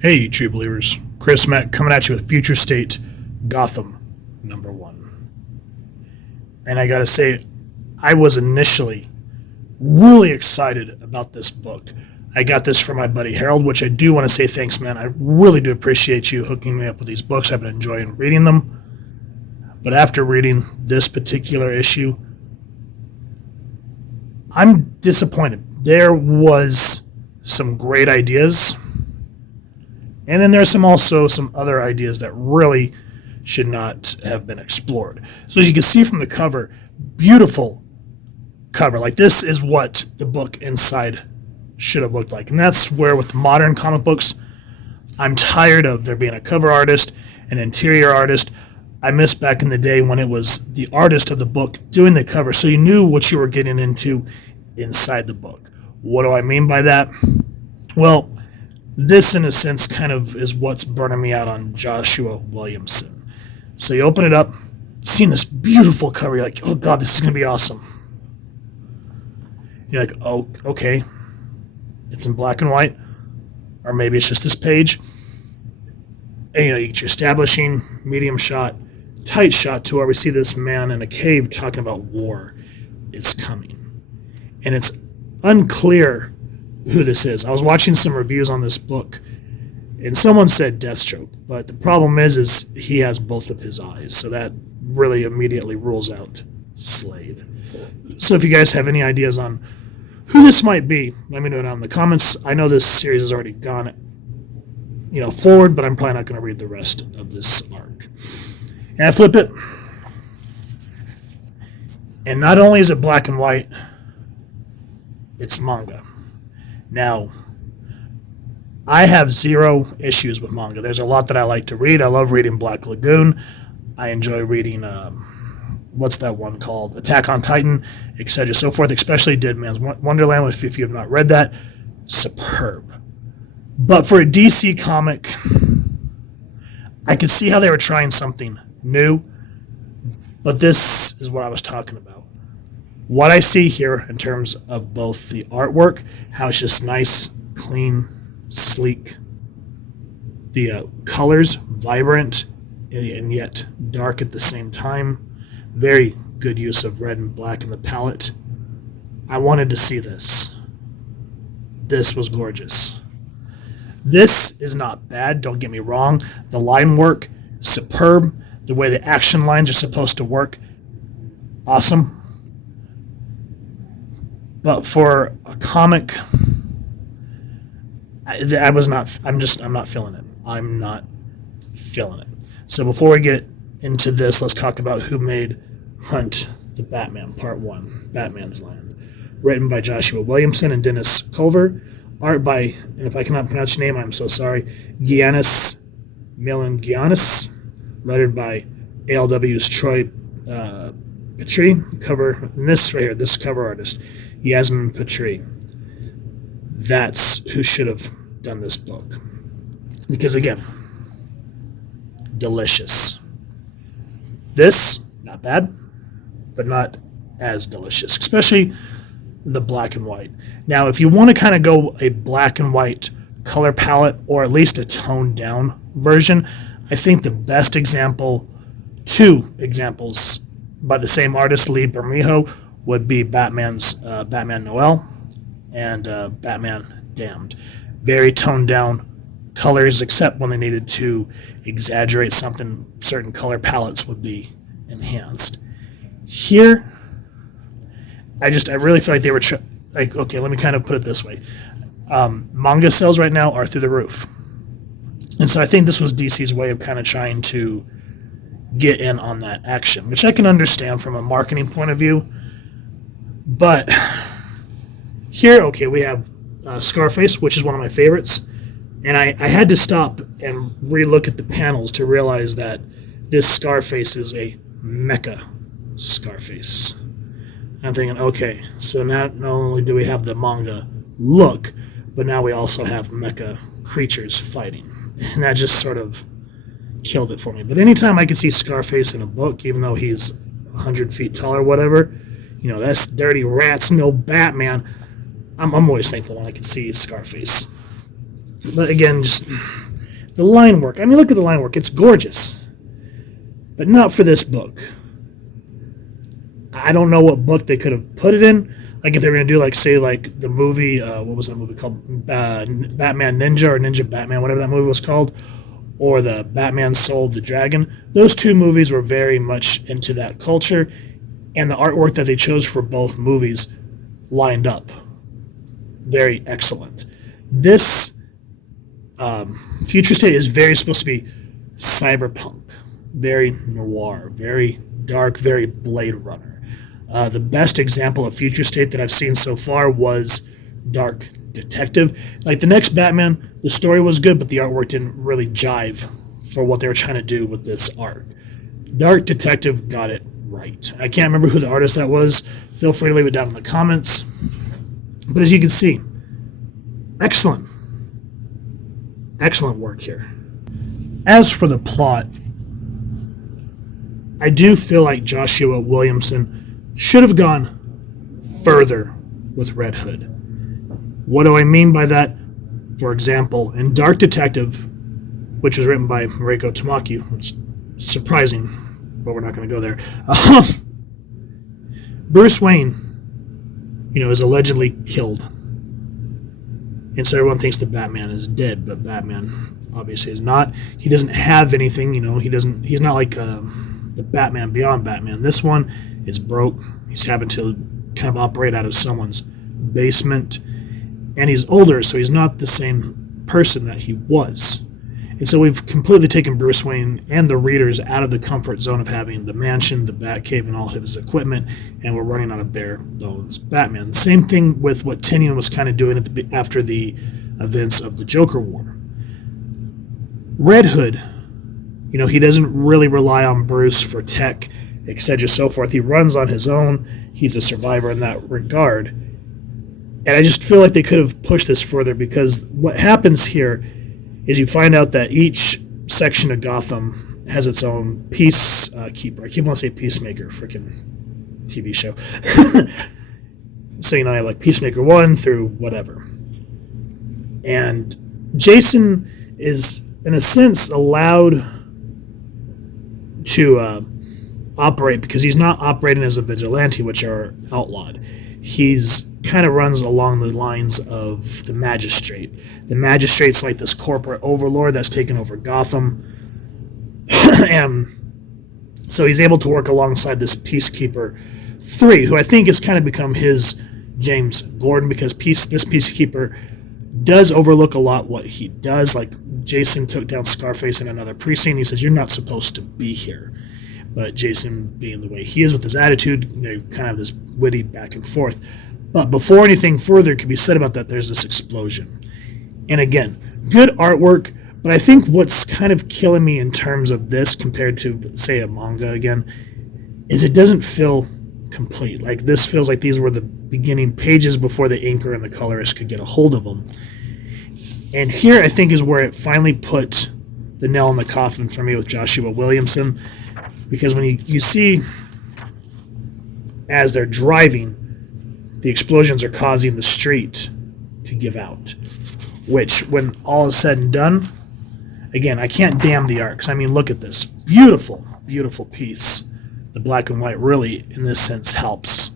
Hey, true believers. Chris Mack coming at you with Future State Gotham #1. And I gotta say, I was initially really excited about this book. I got this from my buddy Harold, which I do want to say thanks, man. I really do appreciate you hooking me up with these books. I've been enjoying reading them. But after reading this particular issue, I'm disappointed. There was some great ideas, and then there's also some other ideas that really should not have been explored. So as you can see from the cover, beautiful cover. Like, this is what the book inside should have looked like. And that's where, with the modern comic books, I'm tired of there being a cover artist, an interior artist. I miss back in the day when it was the artist of the book doing the cover, so you knew what you were getting into inside the book. What do I mean by that? Well, this, in a sense, kind of is what's burning me out on Joshua Williamson. So you open it up, seeing this beautiful cover, you're like, oh god, this is going to be awesome. You're like, oh, okay. It's in black and white, or maybe it's just this page. And, you get your establishing, medium shot, tight shot to where we see this man in a cave talking about war is coming. And it's unclear who this is. I was watching some reviews on this book, and someone said Deathstroke, but the problem is he has both of his eyes, so that really immediately rules out Slade. So if you guys have any ideas on who this might be, let me know down in the comments. I know this series has already gone forward, but I'm probably not going to read the rest of this arc. And I flip it, and not only is it black and white, it's manga. Now, I have zero issues with manga. There's a lot that I like to read. I love reading Black Lagoon. I enjoy reading, what's that one called? Attack on Titan, etc. So forth, especially Dead Man's Wonderland, if you have not read that. Superb. But for a DC comic, I could see how they were trying something new, but this is what I was talking about. What I see here in terms of both the artwork, how it's just nice, clean, sleek, the colors, vibrant, and yet dark at the same time, very good use of red and black in the palette. I wanted to see this. This was gorgeous. This is not bad, don't get me wrong. The line work, superb. The way the action lines are supposed to work, awesome. But for a comic, I'm not feeling it. I'm not feeling it. So before we get into this, let's talk about who made Hunt the Batman, Part 1, Batman's Land. Written by Joshua Williamson and Dennis Culver. Art by, and if I cannot pronounce your name, I'm so sorry, Giannis Milangiannis. Lettered by ALW's Troy Petrie. Cover, and this right here, this cover artist, Yasmin Petrie. That's who should have done this book. Because again, delicious. This, not bad, but not as delicious, especially the black and white. Now, if you want to kind of go a black and white color palette, or at least a toned down version, I think the best example, two examples by the same artist, Lee Bermejo, would be Batman's Batman Noel and Batman Damned. Very toned down colors, except when they needed to exaggerate something, certain color palettes would be enhanced. Here, I really feel like they were okay, let me kind of put it this way. Manga sales right now are through the roof. And so I think this was DC's way of kind of trying to get in on that action, which I can understand from a marketing point of view. But here, okay, we have Scarface, which is one of my favorites. And I had to stop and relook at the panels to realize that this Scarface is a mecha Scarface. I'm thinking, okay, so not only do we have the manga look, but now we also have mecha creatures fighting. And that just sort of killed it for me. But anytime I can see Scarface in a book, even though he's 100 feet tall or whatever, that's dirty rats, no Batman, I'm always thankful when I can see Scarface. But again, just The line work. I mean, look at the line work. It's gorgeous. But not for this book. I don't know what book they could have put it in. Like if they were going to do, like, say, like the movie, what was that movie called? Batman Ninja or Ninja Batman, whatever that movie was called. Or the Batman Soul of the Dragon. Those two movies were very much into that culture. And the artwork that they chose for both movies lined up. Very excellent. This Future State is very supposed to be cyberpunk. Very noir. Very dark. Very Blade Runner. The best example of Future State that I've seen so far was Dark Detective. Like the next Batman, the story was good, but the artwork didn't really jive for what they were trying to do with this arc. Dark Detective got it right. I can't remember who the artist that was. Feel free to leave it down in the comments. But as you can see, excellent work here. As for the plot, I do feel like Joshua Williamson should have gone further with Red Hood. What do I mean by that? For example, in Dark Detective, which was written by Mariko Tamaki, which is surprising, but we're not going to go there. Bruce Wayne, is allegedly killed. And so everyone thinks that Batman is dead, but Batman obviously is not. He doesn't have anything, he's not like the Batman Beyond Batman. This one is broke. He's having to kind of operate out of someone's basement. And he's older, so he's not the same person that he was. And so we've completely taken Bruce Wayne and the readers out of the comfort zone of having the mansion, the Batcave, and all of his equipment, and we're running on a bare bones Batman. Same thing with what Tynion was kind of doing after the events of the Joker War. Red Hood, he doesn't really rely on Bruce for tech, etc. so forth. He runs on his own. He's a survivor in that regard. And I just feel like they could have pushed this further, because what happens here is you find out that each section of Gotham has its own peacekeeper. I keep wanting to say Peacemaker, freaking TV show. So, I have like Peacemaker 1 through whatever. And Jason is, in a sense, allowed to operate, because he's not operating as a vigilante, which are outlawed. He's kind of runs along the lines of the Magistrate. The Magistrate's like this corporate overlord that's taken over Gotham. And so he's able to work alongside this Peacekeeper 3, who I think has kind of become his James Gordon, because this Peacekeeper does overlook a lot what he does. Like Jason took down Scarface in another precinct. He says, "You're not supposed to be here." But Jason, being the way he is with his attitude, they kind of have this witty back and forth. But before anything further could be said about that, there's this explosion. And again, good artwork, but I think what's kind of killing me in terms of this compared to, say, a manga again, is it doesn't feel complete. Like, this feels like these were the beginning pages before the inker and the colorist could get a hold of them. And here, I think, is where it finally put the nail in the coffin for me with Joshua Williamson. Because when you see, as they're driving, the explosions are causing the street to give out. Which, when all is said and done, again, I can't damn the art. Because, I mean, look at this. Beautiful, beautiful piece. The black and white really, in this sense, helps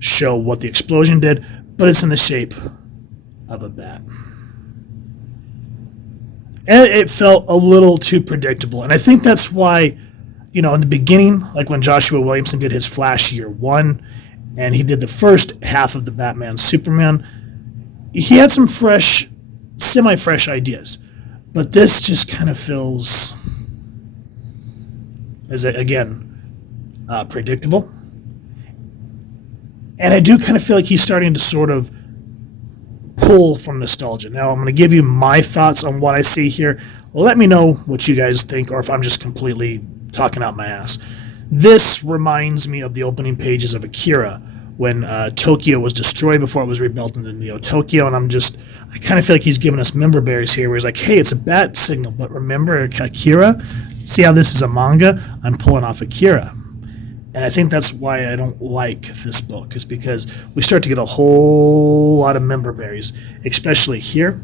show what the explosion did. But it's in the shape of a bat. And it felt a little too predictable. And I think that's why, in the beginning, like when Joshua Williamson did his Flash Year 1, and he did the first half of the Batman Superman, he had some semi-fresh ideas. But this just kind of feels, predictable. And I do kind of feel like he's starting to sort of pull from nostalgia. Now, I'm going to give you my thoughts on what I see here. Let me know what you guys think, or if I'm just completely talking out my ass. This reminds me of the opening pages of Akira, when Tokyo was destroyed before it was rebuilt into Neo Tokyo, and I kind of feel like he's giving us member berries here, where he's like, hey, it's a bat signal, but remember Akira? See how this is a manga? I'm pulling off Akira. And I think that's why I don't like this book, is because we start to get a whole lot of member berries, especially here.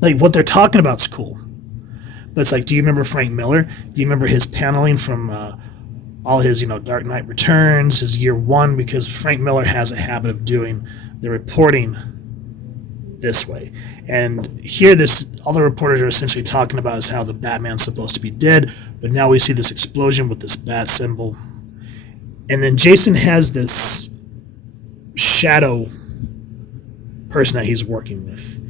Like, what they're talking about is cool. But it's like, do you remember Frank Miller? Do you remember his paneling from all his, Dark Knight Returns, his year one? Because Frank Miller has a habit of doing the reporting this way. And here, all the reporters are essentially talking about is how the Batman's supposed to be dead, but now we see this explosion with this bat symbol. And then Jason has this shadow person that he's working with.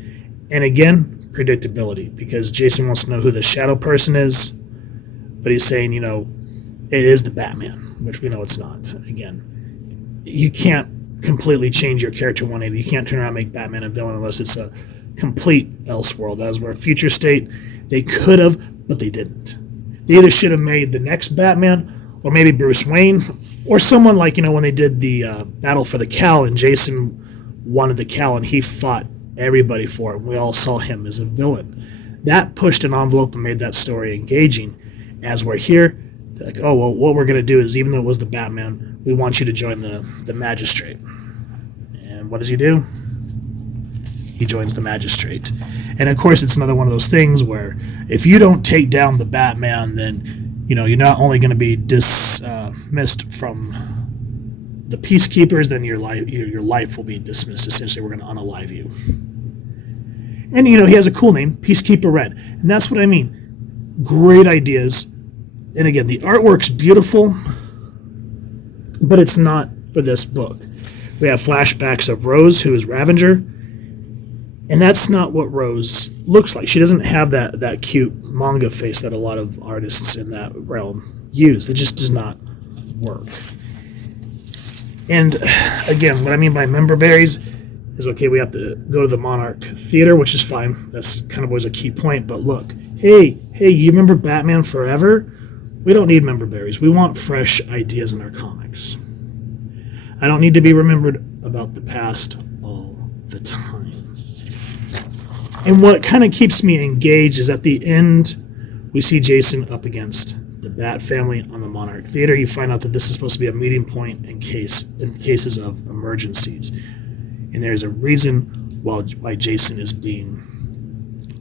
And again, predictability, because Jason wants to know who the shadow person is, but he's saying, it is the Batman, which we know it's not. Again, you can't completely change your character 180. You can't turn around and make Batman a villain unless it's a complete Elseworld. As where Future State, they could have, but they didn't. They either should have made the next Batman, or maybe Bruce Wayne, or someone like, when they did the Battle for the Cowl, and Jason wanted the Cowl, and he fought everybody for it. We all saw him as a villain. That pushed an envelope and made that story engaging. As we're here, like, oh, well, what we're going to do is, even though it was the Batman, we want you to join the Magistrate. And what does he do? He joins the Magistrate. And of course, it's another one of those things where if you don't take down the Batman, then, you're not only going to be dismissed from the Peacekeepers, then your life will be dismissed. Essentially, we're going to unalive you. And, he has a cool name, Peacekeeper Red. And that's what I mean. Great ideas. And again, the artwork's beautiful, but it's not for this book. We have flashbacks of Rose, who is Ravenger, and that's not what Rose looks like. She doesn't have that cute manga face that a lot of artists in that realm use. It just does not work. And again, what I mean by member berries is, okay, we have to go to the Monarch Theater, which is fine. That's kind of always a key point. But look, hey, you remember Batman Forever? We don't need member berries. We want fresh ideas in our comics. I don't need to be remembered about the past all the time. And what kind of keeps me engaged is at the end, we see Jason up against the Bat family on the Monarch Theater. You find out that this is supposed to be a meeting point in cases of emergencies. And there's a reason why Jason is being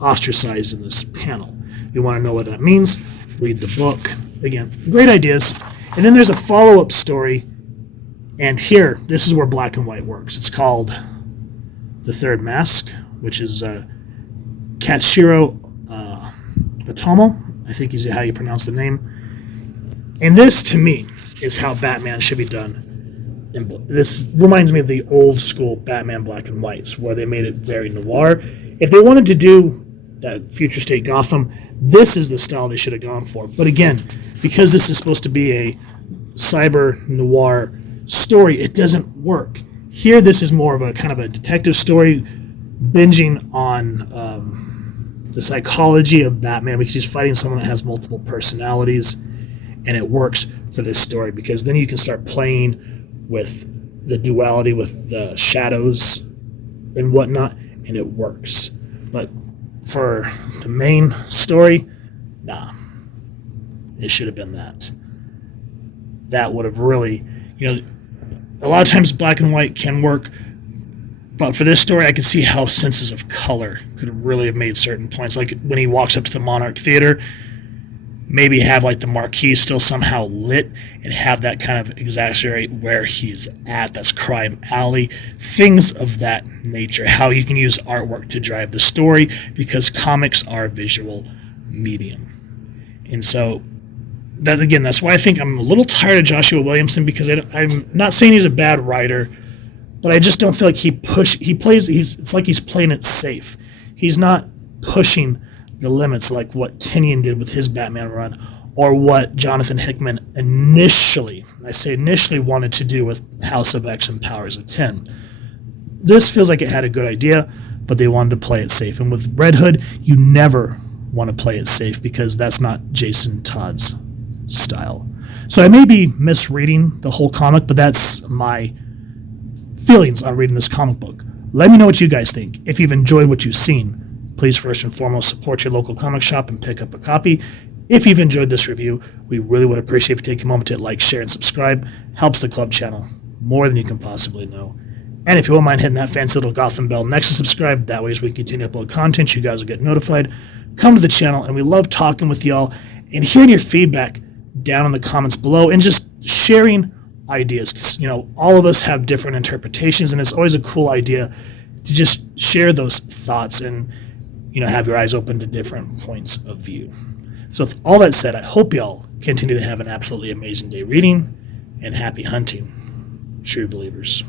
ostracized in this panel. You want to know what that means? Read the book. Again, great ideas. And then there's a follow-up story. And here, this is where black and white works. It's called The Third Mask, which is Katsuhiro Otomo, I think is how you pronounce the name. And this, to me, is how Batman should be done. This reminds me of the old school Batman black and whites, where they made it very noir. If they wanted to do that Future State Gotham, this is the style they should have gone for. But again, because this is supposed to be a cyber noir story, it doesn't work. Here, this is more of a kind of a detective story, binging on the psychology of Batman, because he's fighting someone that has multiple personalities, and it works for this story because then you can start playing with the duality with the shadows and whatnot, and it works. But for the main story, nah, it should have been that. That would have really, a lot of times black and white can work, but for this story, I could see how senses of color could really have made certain points. Like when he walks up to the Monarch Theater, maybe have like the marquee still somehow lit and have that kind of exaggerate where he's at. That's Crime Alley. Things of that nature. How you can use artwork to drive the story, because comics are a visual medium. And so, that's why I think I'm a little tired of Joshua Williamson, because I'm not saying he's a bad writer, but I just don't feel like it's like he's playing it safe. He's not pushing the limits like what Tynion did with his Batman run, or what Jonathan Hickman initially wanted to do with House of X and Powers of 10. This feels like it had a good idea, but they wanted to play it safe. And with Red Hood, you never want to play it safe, because that's not Jason Todd's style. So I may be misreading the whole comic, but that's my feelings on reading this comic book. Let me know what you guys think. If you've enjoyed what you've seen, please first and foremost support your local comic shop and pick up a copy. If you've enjoyed this review, we really would appreciate if you take a moment to hit like, share, and subscribe. Helps the club channel more than you can possibly know. And if you won't mind hitting that fancy little Gotham bell next to subscribe, that way as we continue to upload content, you guys will get notified. come to the channel, and we love talking with y'all and hearing your feedback down in the comments below and just sharing ideas. 'Cause, all of us have different interpretations, and it's always a cool idea to just share those thoughts and, have your eyes open to different points of view. So with all that said, I hope y'all continue to have an absolutely amazing day reading, and happy hunting, true believers.